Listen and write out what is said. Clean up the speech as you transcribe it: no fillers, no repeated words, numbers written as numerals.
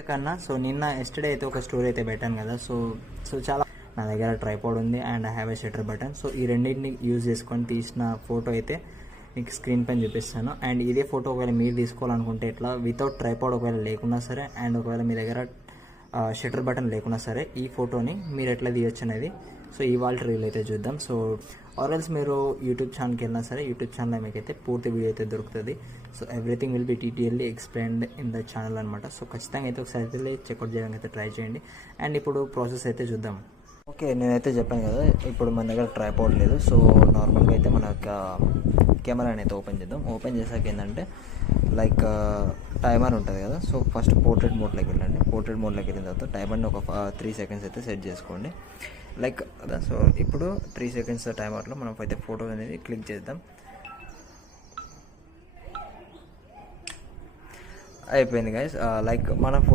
కన్నా సో నిన్న ఎస్టర్డే అయితే ఒక స్టోరీ అయితే పెట్టాను కదా. సో చాలా నా దగ్గర ట్రైపాడ్ ఉంది and I have a shutter button. So ఈ రెండింటిని యూజ్ చేసుకొని తీసిన ఫోటో అయితే మీకు స్క్రీన్ పైన చూపిస్తాను. అండ్ ఇదే ఫోటో ఒకవేళ మీరు తీసుకోవాలనుకుంటే ఇట్లా వితౌట్ ట్రైపాడ్ ఒకవేళ లేకున్నా సరే అండ్ ఒకవేళ మీ దగ్గర షట్టర్ బటన్ లేకున్నా సరే ఈ ఫోటోని మీరు ఎట్లా తీయొచ్చు అనేది సో ఇవాళ రీల్ అయితే చూద్దాం. సో ఆర్ఎల్స్ మీరు యూట్యూబ్ ఛానల్కి వెళ్ళినా సరే యూట్యూబ్ ఛానల్ మీకైతే పూర్తి వీడియో అయితే దొరుకుతుంది. So everything will be detailly explained in the channel అనమాట. సో ఖచ్చితంగా అయితే ఒకసారి అయితే చెక్అవుట్ చేయడానికి అయితే ట్రై చేయండి. అండ్ ఇప్పుడు ప్రాసెస్ అయితే చూద్దాం. ఓకే, నేనైతే చెప్పాను కదా ఇప్పుడు మన దగ్గర ట్రైపాడ్ లేదు. సో నార్మల్గా అయితే మన కెమెరాని అయితే ఓపెన్ చేద్దాం. ఓపెన్ చేసాక ఏంటంటే లైక్ టైమర్ ఉంటుంది కదా. సో ఫస్ట్ పోర్ట్రేట్ మోడ్లోకి వెళ్ళండి. పోర్ట్రేట్ మోడ్లోకి వెళ్ళిన తర్వాత టైమర్ని ఒక 3 seconds అయితే సెట్ చేసుకోండి లైక్. సో ఇప్పుడు 3 seconds టైమర్లో మనం అయితే ఫోటో అనేది క్లిక్ చేద్దాం. అయిపోయింది గైస్. లైక్ మన ఫోటో